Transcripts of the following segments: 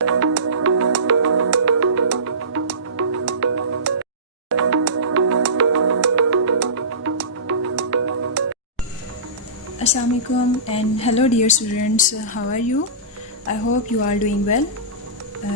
Assalamualaikum and hello dear students, how are you? I hope you are doing well.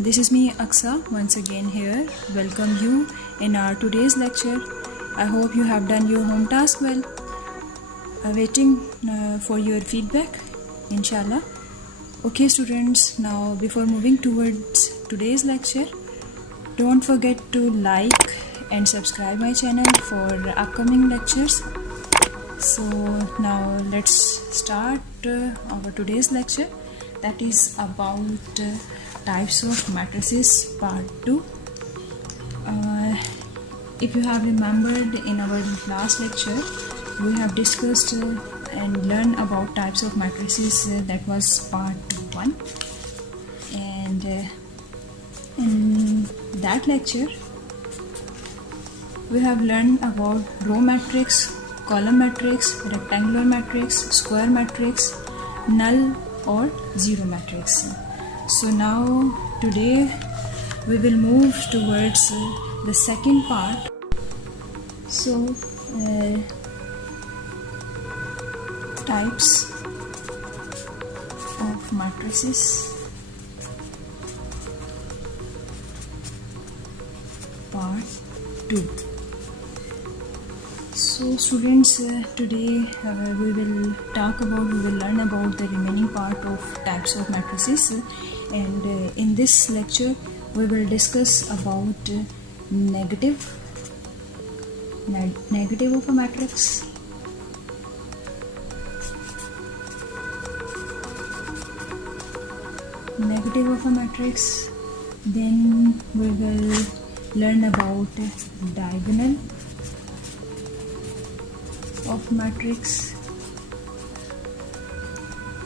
This is me Aksa once again here. Welcome you in our today's lecture. I hope you have done your home task well. Waiting for your feedback, inshallah. Okay students, now before moving towards today's lecture, don't forget to like and subscribe my channel for upcoming lectures. So now let's start our today's lecture, that is about types of matrices part 2. If you have remembered, in our last lecture we have discussed and learned about types of matrices, that was part 1, and in that lecture we have learned about row matrix, column matrix, rectangular matrix, square matrix, null or zero matrix. So now today we will move towards the second part. So types of matrices part 2. So students, today we will learn about the remaining part of types of matrices, and in this lecture we will discuss about negative of a matrix, then we will learn about diagonal of matrix,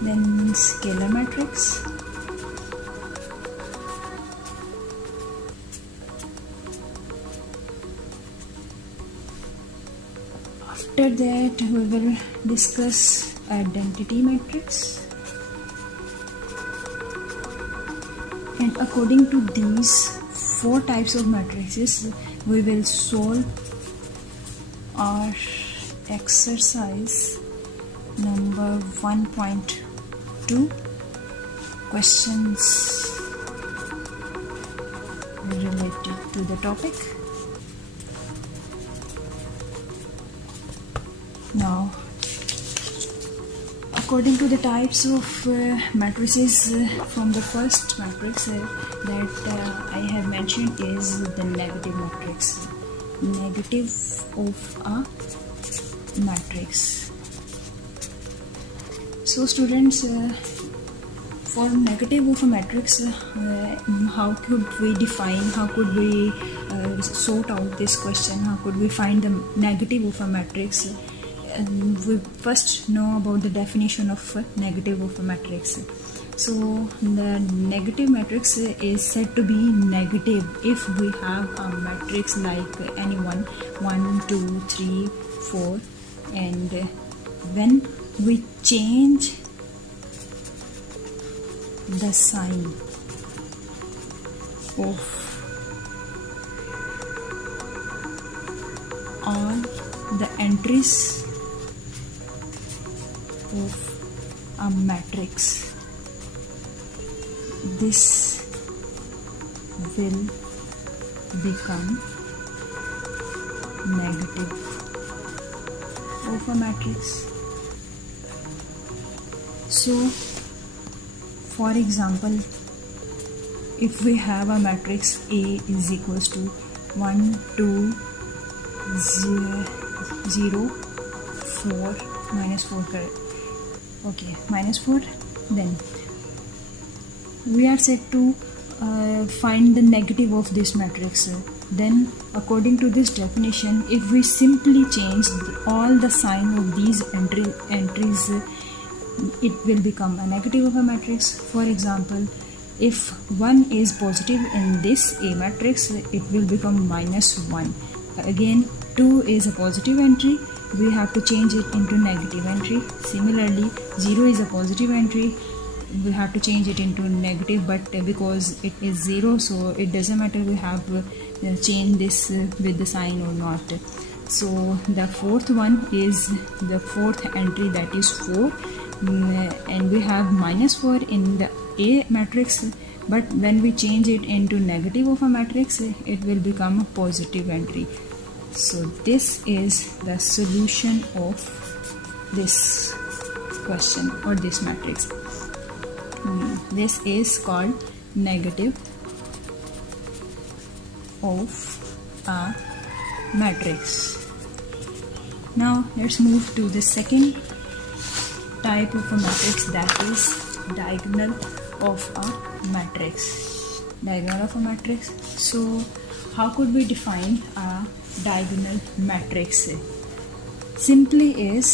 then scalar matrix, after that we will discuss identity matrix, and according to these 4 types of matrices we will solve our exercise number 1.2, questions related to the topic. Now, according to the types of matrices, from the first matrix that I have mentioned is the negative matrix. Negative of a matrix. So students, for negative of a matrix, how could we define, how could we sort out this question, how could we find the negative of a matrix? We first know about the definition of negative of a matrix. So the negative matrix is said to be negative if we have a matrix like any one, 1, 2, 3, 4, and when we change the sign of all the entries of a matrix, this will become negative of a matrix. So for example, if we have a matrix A is equals to 1, 2, 0, 4, minus 4, okay, minus 4, then we are set to find the negative of this matrix. Then according to this definition, if we simply change all the sign of these entries, it will become a negative of a matrix. For example, if 1 is positive in this A matrix, it will become minus 1. Again, 2 is a positive entry, we have to change it into negative entry. Similarly, 0 is a positive entry, we have to change it into negative, but because it is 0, so it doesn't matter we have change this with the sign or not. So the fourth one is the fourth entry, that is 4, and we have -4 in the A matrix, but when we change it into negative of a matrix, it will become a positive entry. So this is the solution of this question or this matrix. This is called negative of a matrix. Now let's move to the second type of a matrix, that is diagonal of a matrix. Diagonal of a matrix. So how could we define a diagonal matrix? Simply is,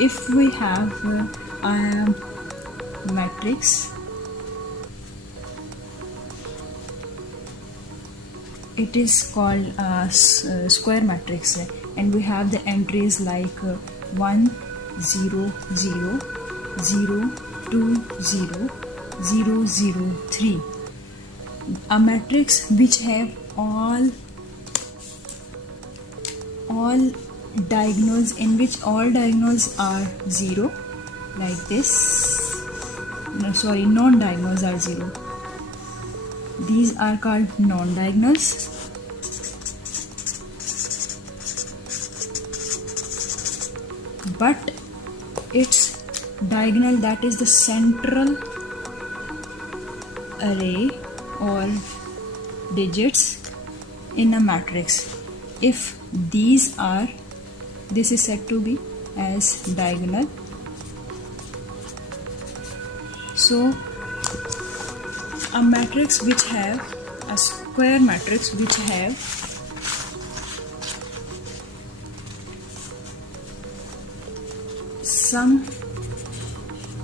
if we have a matrix, it is called a square matrix, and we have the entries like 1 0 0 0 2 0 0 0 3. A matrix which have all diagonals, in which all diagonals are 0, like this. Non-diagonals are 0. These are called non-diagonals. But its diagonal, that is the central array or digits in a matrix, if these are, this is said to be as diagonal. So a matrix which have a square matrix which have some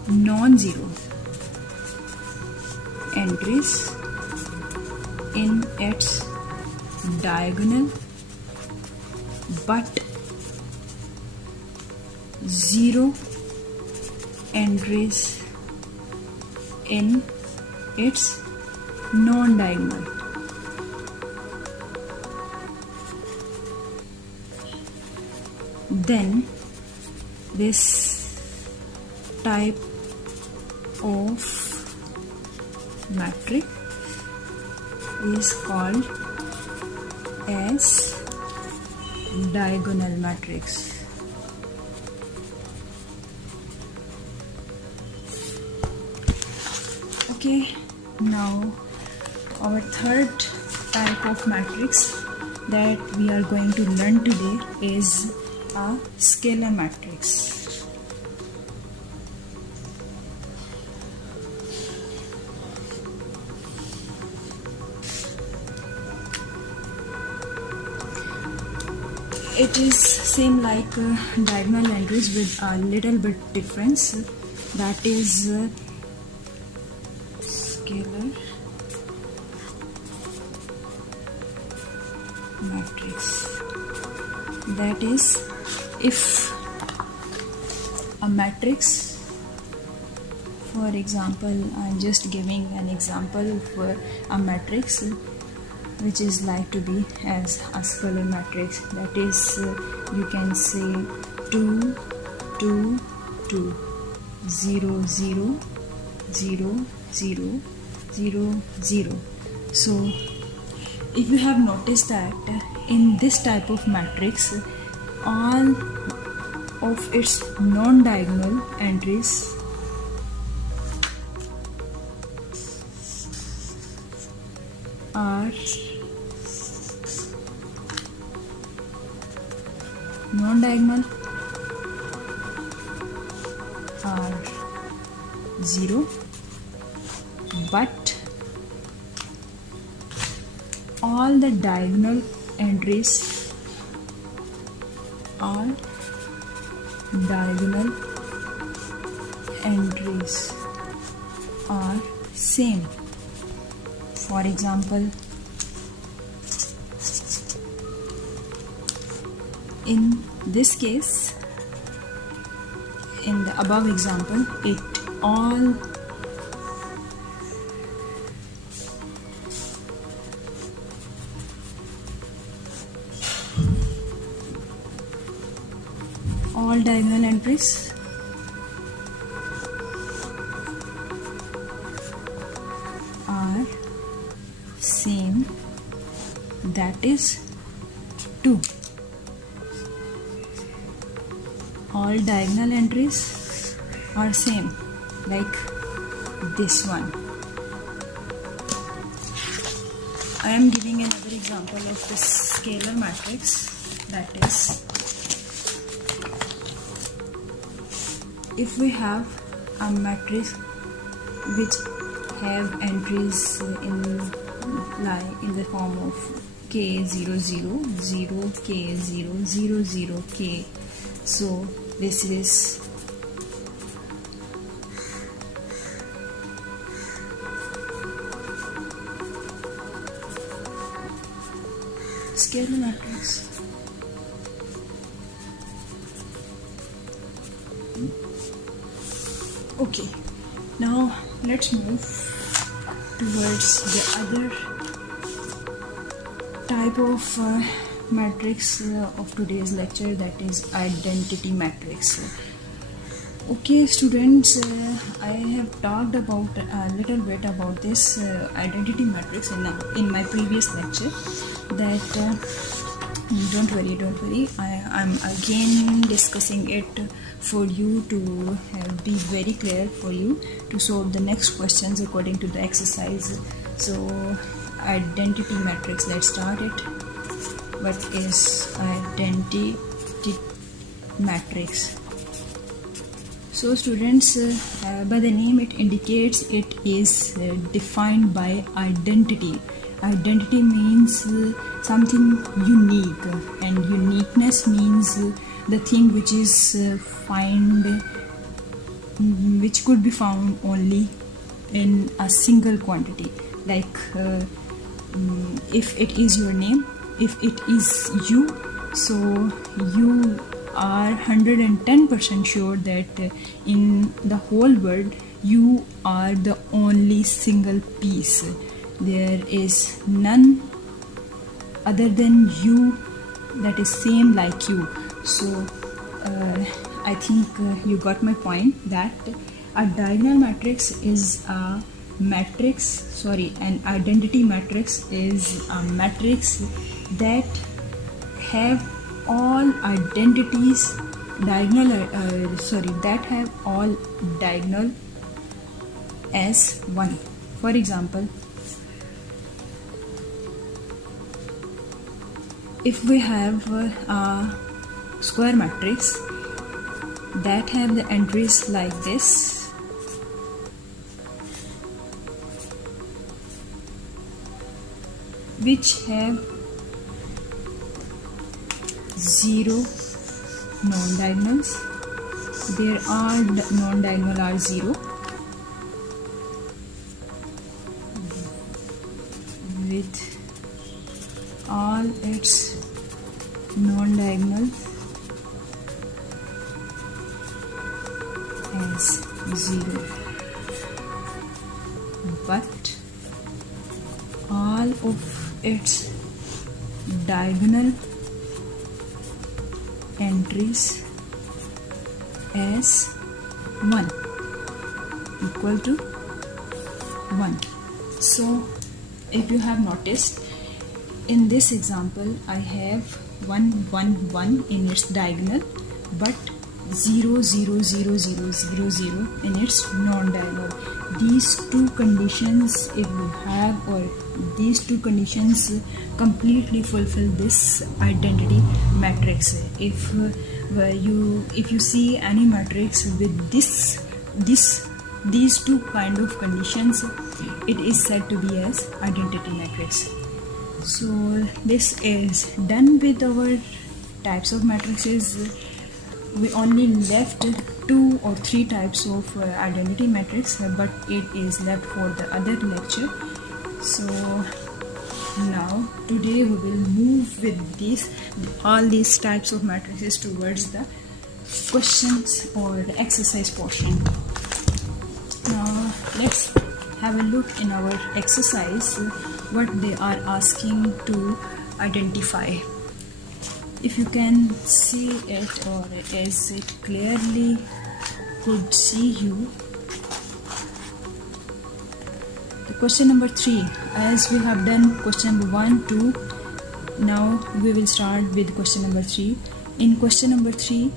non-zero entries in its diagonal but 0 entries in its non-diagonal. Then this type of matrix is called as diagonal matrix. Okay, now our third type of matrix that we are going to learn today is a scalar matrix. It is same like diagonal entries with a little bit difference, that is scalar matrix. That is, if a matrix, for example, I am just giving an example for a matrix which is like to be as a scalar matrix, that is you can say 2 2 2 0 0 0 0 0 0. So if you have noticed that in this type of matrix, all of its non-diagonal entries are non-diagonal are 0, but all the diagonal entries are same. For example, in this case, in the above example, it all diagonal entries are same, that is 2. All diagonal entries are same, like this one. I am giving another example of this scalar matrix, that is, if we have a matrix which have entries in the form of k0 0 0 k 0 0 0 k, so this is scalar matrix. Okay, now let's move towards the other type of matrix of today's lecture, that is identity matrix. Okay students, I have talked about a little bit about this identity matrix in my previous lecture, that don't worry, I'm again discussing it for you to be very clear for you to solve the next questions according to the exercise. So identity matrix, let's start it. What is identity matrix? So students, by the name it indicates, it is defined by identity. Identity means something unique, and uniqueness means the thing which is which could be found only in a single quantity. Like if it is your name, if it is you, so you are 110% sure that in the whole world you are the only single piece. There is none other than you that is same like you. So I think you got my point, that a diagonal matrix is a matrix, an identity matrix is a matrix that have all identities diagonal that have all diagonal as 1. For example, if we have a square matrix that have the entries like this, which have 0 non-diagonals, there are non-diagonal are 0, with all its non-diagonal as 0, but all of its diagonal entries as 1, equal to 1. So if you have noticed, in this example I have 1 1 1 in its diagonal, but 0 0 0 0 0 0 in its non-diagonal. These two conditions, if you have, or these two conditions completely fulfill this identity matrix. If you see any matrix with these two kind of conditions, it is said to be as identity matrix. So this is done with our types of matrices. We only left 2 or 3 types of identity matrix, but it is left for the other lecture. So now today we will move with all these types of matrices towards the questions or the exercise portion. Now let's have a look in our exercise what they are asking to identify. If you can see it, or as it clearly could see you, the question number 3, as we have done question number 1, 2, now we will start with question number 3. In question number 3,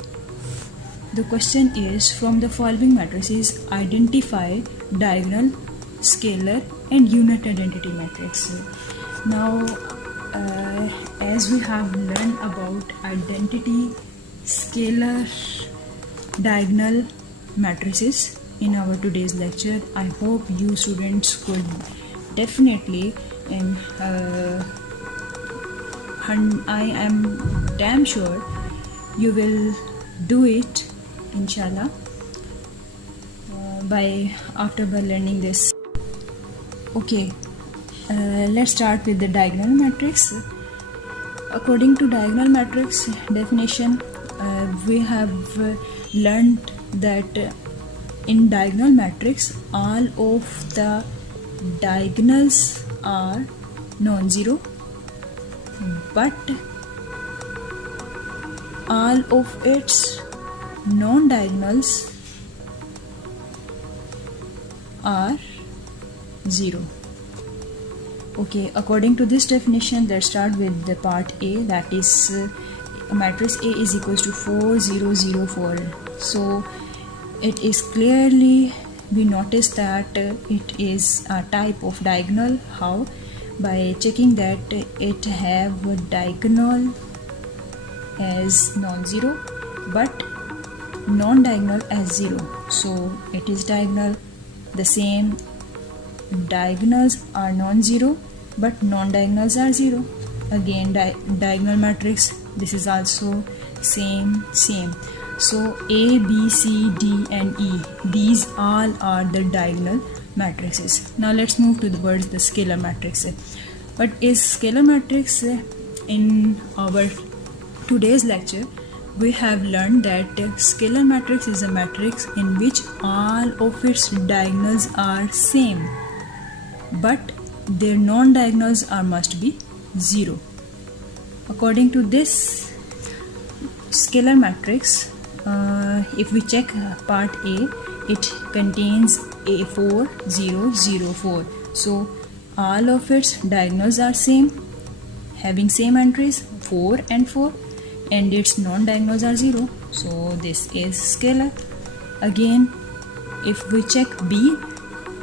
the question is, from the following matrices identify diagonal, scalar and unit identity matrix. Now as we have learned about identity, scalar, diagonal matrices in our today's lecture, I hope you students could definitely, and I am damn sure you will do it, inshallah, after learning this. Okay, let's start with the diagonal matrix. According to diagonal matrix definition, we have learned that in diagonal matrix all of the diagonals are non-zero, but all of its non-diagonals are 0. Okay, according to this definition, let's start with the part A, that is matrix A is equals to 4 0 0 4. So it is clearly, we notice that it is a type of diagonal. How? By checking that it have a diagonal as non-zero but non-diagonal as 0. So it is diagonal. The same diagonals are non-zero but non-diagonals are 0. Again, diagonal matrix, this is also same. So A, B, C, D and E, these all are the diagonal matrices. Now let's move to the scalar matrix. What is scalar matrix? In our today's lecture, we have learned that scalar matrix is a matrix in which all of its diagonals are same, but their non-diagonals must be 0. According to this scalar matrix, if we check part A, it contains A4 0 0 4. So all of its diagonals are same, having same entries 4 and 4, and its non-diagonals are 0. So this is scalar. Again, if we check B,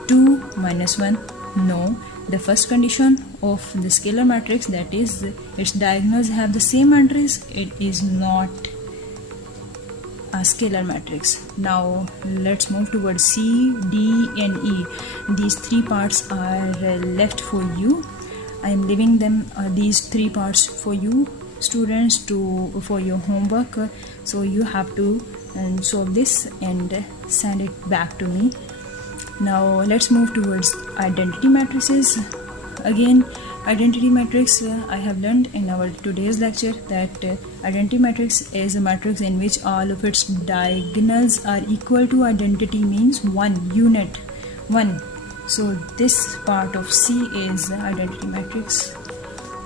2 minus 1, no. The first condition of the scalar matrix, that is its diagonals have the same entries, it is not a scalar matrix. Now let's move towards C, D and E. These 3 parts are left for you. I am leaving them these 3 parts for you students for your homework. So you have to solve this and send it back to me. Now let's move towards identity matrices. Again, identity matrix, I have learned in our today's lecture that identity matrix is a matrix in which all of its diagonals are equal to identity, means 1 unit 1. So this part of C is identity matrix.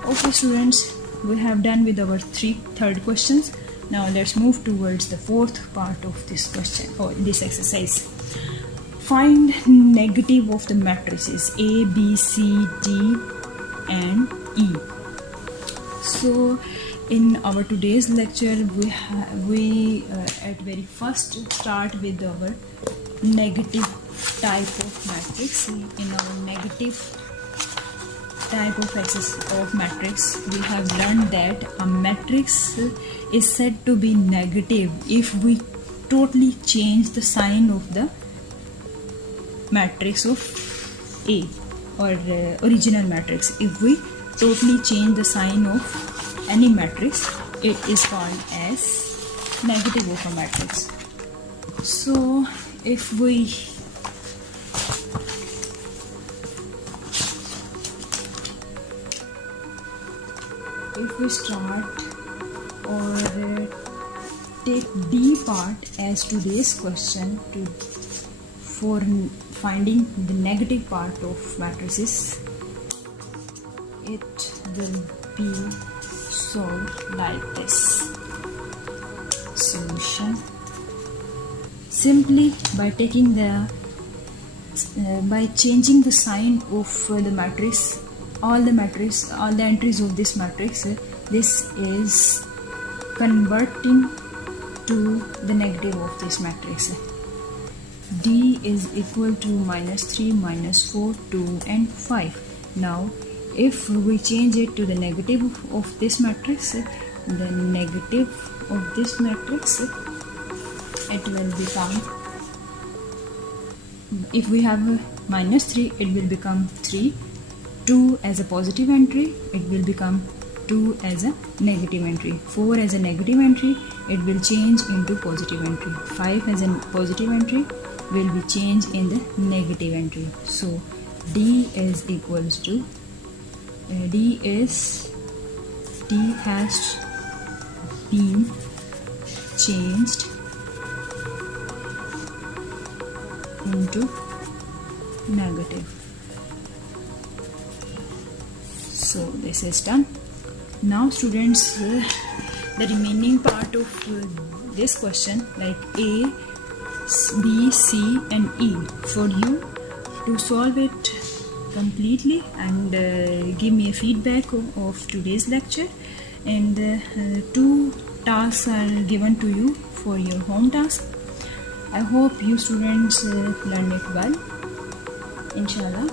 Okay students, we have done with our third questions. Now let's move towards the 4th part of this question or this exercise. Find negative of the matrices A, B, C, D and E. So in our today's lecture, we at very first start with our negative type of matrix. In our negative type of matrix, we have learned that a matrix is said to be negative if we totally change the sign of the matrix of A or original matrix. If we totally change the sign of any matrix, it is called as negative of a matrix. So if we start or take D part as today's question for finding the negative part of matrices. It will be solved like this. Solution: simply by taking by changing the sign of the matrix, all the entries of this matrix, this is converting to the negative of this matrix. D is equal to -3, -4, 2 and 5. Now if we change it to the negative of this matrix, the negative of this matrix, it will become, if we have -3, it will become 3. 2 as a positive entry, it will become 2 as a negative entry. 4 as a negative entry, it will change into positive entry. 5 as a positive entry will be changed in the negative entry. So D is equals to D has been changed into negative. So this is done. Now students, the remaining part of this question, like A, B, C and E, for you to solve it completely and give me a feedback of today's lecture. And 2 tasks are given to you for your home task. I hope you students learn it well, inshallah.